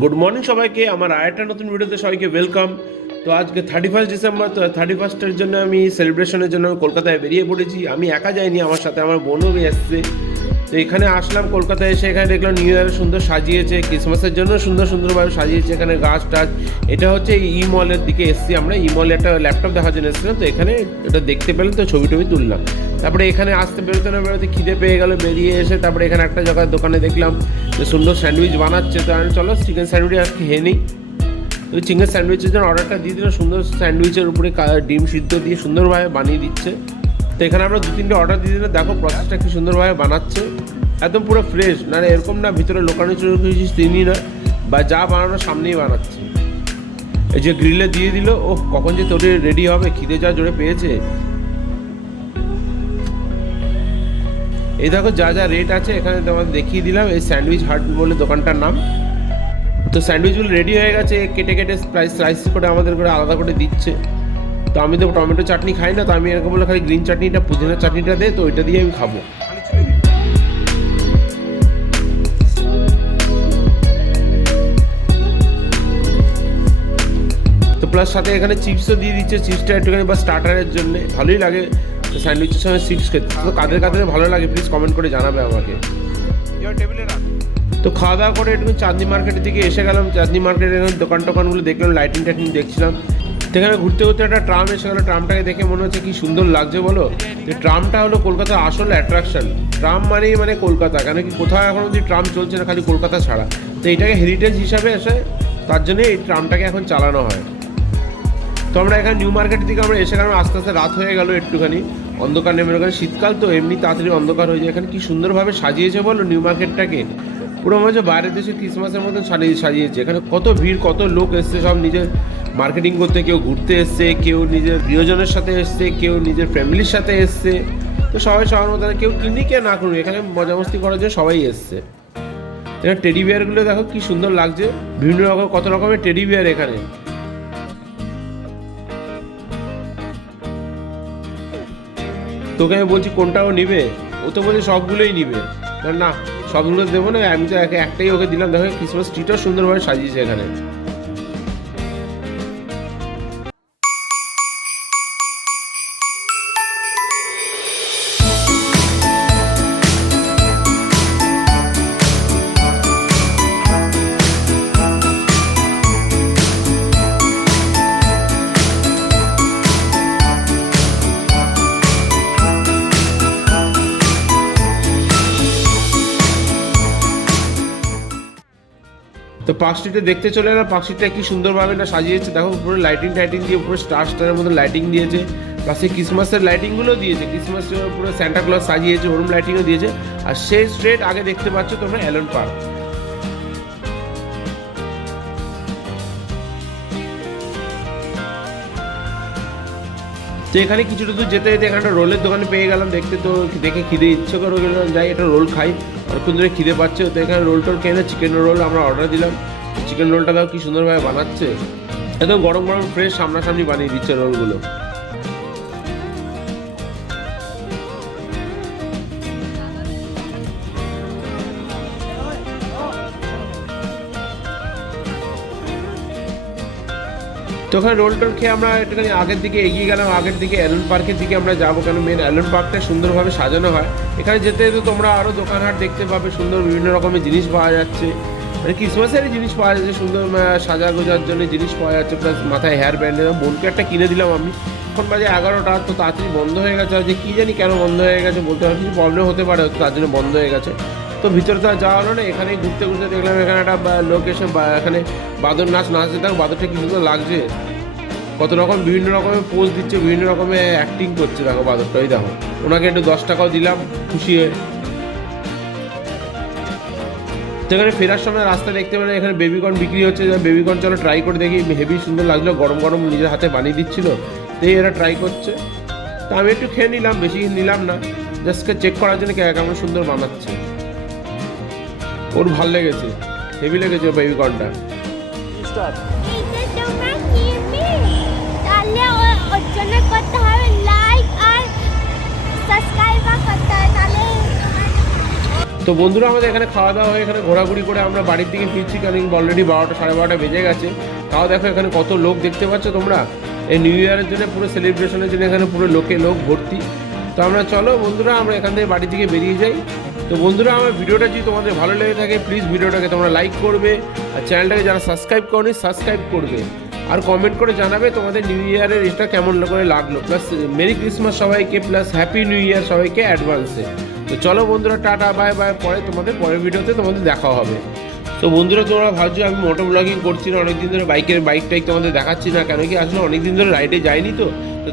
Good morning সবাইকে, আমার আরেকটা নতুন ভিডিওতে সবাইকে ওয়েলকাম। তো আজকে 31 ডিসেম্বর, তো 31st জন্য আমি সেলিব্রেশনের জন্য কলকাতায় বেরিয়ে পড়েছি। আমি একা যাইনি, আমার সাথে আমার বোনও এসছে। তো এখানে আসলাম, কলকাতায় এসে এখানে দেখলাম নিউ ইয়ারে সুন্দর সাজিয়েছে, ক্রিসমাসের জন্য সুন্দরভাবে সাজিয়েছে এখানে গাছ টাছ। এটা হচ্ছে ই মলের দিকে এসছি আমরা, ই মলে একটা ল্যাপটপ দেখার জন্য এসেছিলাম। তো এখানে এটা দেখতে পেলাম, তো ছবি টবি তুললাম। তারপরে এখানে আসতে বেরোতে খিদে পেয়ে গেল, বেরিয়ে এসে তারপরে এখানে একটা জায়গায় দোকানে দেখলাম যে সুন্দর স্যান্ডউইচ বানাচ্ছে। তো আমি চলো চিকেন স্যান্ডউইচ আর খেয়ে নিই। তো চিকেন স্যান্ডউইচের জন্য অর্ডারটা দিয়ে দিল। সুন্দর স্যান্ডউইচের উপরে ডিম সিদ্ধ দিয়ে সুন্দরভাবে বানিয়ে দিচ্ছে। তো এখানে আমরা 2-3টে অর্ডার দিয়ে দিলাম। দেখো প্রসেসটা কি সুন্দরভাবে বানাচ্ছে, একদম পুরো ফ্রেশ, না এরকম না ভিতরে লোকানো কিছু চিনি না, বা যা বানানোর সামনেই বানাচ্ছে। এই যে গ্রিলে দিয়ে দিল, ও কখন যে তোরে রেডি হবে, খিদে যা জোরে পেয়েছে। এই দেখো যা যা রেট আছে এখানে তোমাদের দেখিয়ে দিলাম। এই স্যান্ডউইচ হাট বলে দোকানটার নাম। তো স্যান্ডউইচগুলো রেডি হয়ে গেছে, কেটে স্লাইস করে আমাদের করে আলাদা করে দিচ্ছে। তো আমি তো টমেটো চাটনি খাই না, তো আমি এরকম বলে খালি গ্রিন চাটনিটা, পুদিনার চাটনিটা দে, তো ওইটা দিয়ে আমি খাবো। তো প্লাস সাথে এখানে চিপসও দিয়ে দিচ্ছে, চিপসটা একটুখানি বা স্টার্টারের জন্য ভালোই লাগে স্যান্ডউইচের সঙ্গে চিপস খেতে। তো কাদের ভালো লাগে প্লিজ কমেন্ট করে জানাবে আমাকে। তো খাওয়া দাওয়া করে একটু চাঁদনি মার্কেটের দিকে এসে গেলাম। চাঁদনি মার্কেটের দোকানগুলো দেখলাম, লাইটিং দেখছিলাম। সেখানে ঘুরতে একটা ট্রাম এসে গেলো। ট্রামটাকে দেখে মনে হচ্ছে কি সুন্দর লাগছে বলো। যে ট্রামটা হলো কলকাতার আসল অ্যাট্রাকশন। ট্রাম মানে কলকাতা, কেন কি কোথাও এখন অব্দি ট্রাম চলছে না, খালি কলকাতা ছাড়া। তো এটাকে হেরিটেজ হিসাবে এসে তার জন্য এই ট্রামটাকে এখন চালানো হয়। তো আমরা এখানে নিউ মার্কেটের দিকে আমরা এসে গেলাম। আস্তে আস্তে রাত হয়ে গেল, একটুখানি অন্ধকার নেমে গেল। শীতকাল তো এমনি তাড়াতাড়ি অন্ধকার হয়ে যায়। এখানে কি সুন্দরভাবে সাজিয়েছে বলো নিউ মার্কেটটাকে, পুরো মনে হচ্ছে বাইরের দেশে ক্রিসমাসের মতন সাজিয়েছে। এখানে কত ভিড়, কত লোক এসছে, সব নিজের মার্কেটিং করতে, কেউ ঘুরতে এসছে, কেউ নিজের প্রিয়জনের সাথে এসছে, কেউ নিজের ফ্যামিলির সাথে এসছে। তো সবাই সবার মতো, কেউ কিনি কে না করুন, এখানে মজামস্তি করার জন্য সবাই এসছে। এখানে টেডি বিয়ারগুলো দেখো কি সুন্দর লাগছে, বিভিন্ন রকম কত রকমের টেডি বিয়ার এখানে। তোকে আমি বলছি কোনটাও নিবে, ও তো বলছে সবগুলোই নিবে। না সবগুলো দেবো না, আমি তো একটাই ওকে দিলাম। দেখো ক্রিসমাস ট্রিটাও সুন্দরভাবে সাজিয়েছে এখানে। তো পার্ক স্ট্রিটে দেখতে চলে এলাম। পার্ক স্ট্রিটটা কি সুন্দরভাবে না সাজিয়েছে, দেখো পুরো লাইটিং দিয়ে পুরো স্টারের মতো লাইটিং দিয়েছে। প্লাস এই ক্রিসমাসের লাইটিংগুলো দিয়েছে, ক্রিসমাসের পুরো স্যান্টা ক্লজ সাজিয়েছে, ওরম লাইটিংও দিয়েছে। আর সেই স্ট্রেট আগে দেখতে পাচ্ছ তোমরা অ্যালন পার্ক। তো এখানে কিছুটা দূর যেতে এখানে একটা রোলের দোকানে পেয়ে গেলাম দেখতে। তো দেখে খিদে ইচ্ছে করে গেলাম, যাই একটা রোল খাই, অনেকক্ষণ ধরে খিদে পাচ্ছে। তো এখানে রোল টোল খেয়ে চিকেন রোল আমরা অর্ডার দিলাম। চিকেন রোলটাও কি সুন্দরভাবে বানাচ্ছে, একদম গরম ফ্রেশ সামনাসামনি বানিয়ে দিচ্ছে রোলগুলো। তো ওখানে রোল টোল খেয়ে আমরা একটুখানি আগের দিকে এগিয়ে গেলাম। আগের দিকে অ্যালন পার্কের দিকে আমরা যাবো, কেন মেন অ্যালন পার্কটা সুন্দরভাবে সাজানো হয়। এখানে যেতে যেতে তোমরা আরও দোকানহাট দেখতে পাবে, সুন্দর বিভিন্ন রকমের জিনিস পাওয়া যাচ্ছে, মানে ক্রিসমাসেরই জিনিস পাওয়া যাচ্ছে, সুন্দর সাজা গোজার জন্য জিনিস পাওয়া যাচ্ছে। প্লাস মাথায় হেয়ার ব্যান্ড, বোনকে একটা কিনে দিলাম আমি। এখন বাজে 11টা, তো তাড়াতাড়ি বন্ধ হয়ে গেছে। যে কী জানি কেন বন্ধ হয়ে গেছে, বলতে পারছি কিছু প্রবলেম হতে পারে, তার জন্য বন্ধ হয়ে গেছে। তো ভিতরে তো আর যাওয়া হলো না। এখানে ঘুরতে দেখলাম এখানে একটা লোক এসে এখানে বাদর নাচতে থাক। বাদরটা কি সুন্দর লাগছে, কত রকম বিভিন্ন রকমের পোজ দিচ্ছে, বিভিন্ন রকমের অ্যাক্টিং করছে। দেখো বাদরটা, ওই দেখো, ওনাকে একটু 10 টাকাও দিলাম খুশি হয়ে। তো এখানে ফেরার সময় রাস্তা দেখতে পেলাম এখানে বেবিকর্ন বিক্রি হচ্ছে। বেবিকর্ন চলো ট্রাই করে দেখি, হেভি সুন্দর লাগলো, গরম নিজের হাতে বানিয়ে দিচ্ছিল। তো এরা ট্রাই করছে, তো আমি একটু খেয়ে নিলাম, বেশি নিলাম না, জাস্ট চেক করার জন্য কেমন সুন্দর বানাচ্ছে। ওর ভাল লেগেছে, হেভি লেগেছে বেবিকর্নটা। করতে হবে লাইক আর সাবস্ক্রাইব করতে হবে, তাহলে তো বন্ধুরা আমাদের এখানে খাওয়া দাওয়া হয়ে এখানে ঘোরাঘুরি করে আমরা বাড়ির দিকে ফিরছি, কারণ অলরেডি 12টা 12:30 বেজে গেছে। তাও দেখো এখানে কত লোক দেখতে পাচ্ছ তোমরা, এই নিউ ইয়ারের জন্য পুরো সেলিব্রেশনের জন্য এখানে পুরো লোক ভর্তি। তো আমরা চলো বন্ধুরা আমরা এখান থেকে বাড়ির দিকে বেরিয়ে যাই। তো বন্ধুরা আমার ভিডিওটা যদি তোমাদের ভালো লেগে থাকে প্লিজ ভিডিওটাকে তোমরা লাইক করবে, আর চ্যানেলটাকে যারা সাবস্ক্রাইব করনি সাবস্ক্রাইব করবে, আর কমেন্ট করে জানাবে তোমাদের নিউ ইয়ারের এটা কেমন করে লাগলো। প্লাস মেরি ক্রিসমাস সবাইকে, প্লাস হ্যাপি নিউ ইয়ার সবাইকে অ্যাডভান্সে। তো চলো বন্ধুরা, টাটা বাই বাই, পরে তোমাদের পরের ভিডিওতে তোমাদের দেখা হবে। তো বন্ধুরা তোমরা ভাবছো আমি মোটো ব্লগিং করছি না, অনেকদিন ধরে বাইক টাইক তোমাদের দেখাচ্ছি না, কেন কি আসলে অনেকদিন ধরে রাইডে যাইনি, তো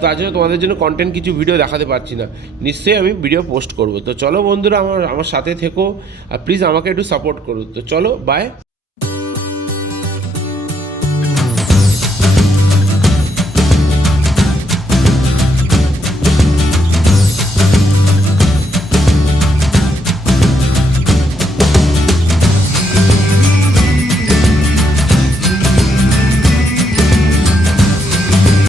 তার জন্য তোমাদের জন্য কন্টেন্ট কিছু ভিডিও দেখাতে পারছি না। নিশ্চয়ই আমি ভিডিও পোস্ট করব। তো চলো বন্ধুরা আমার সাথে থেকো, আর প্লিজ আমাকে একটু সাপোর্ট করো। তো চলো বাই।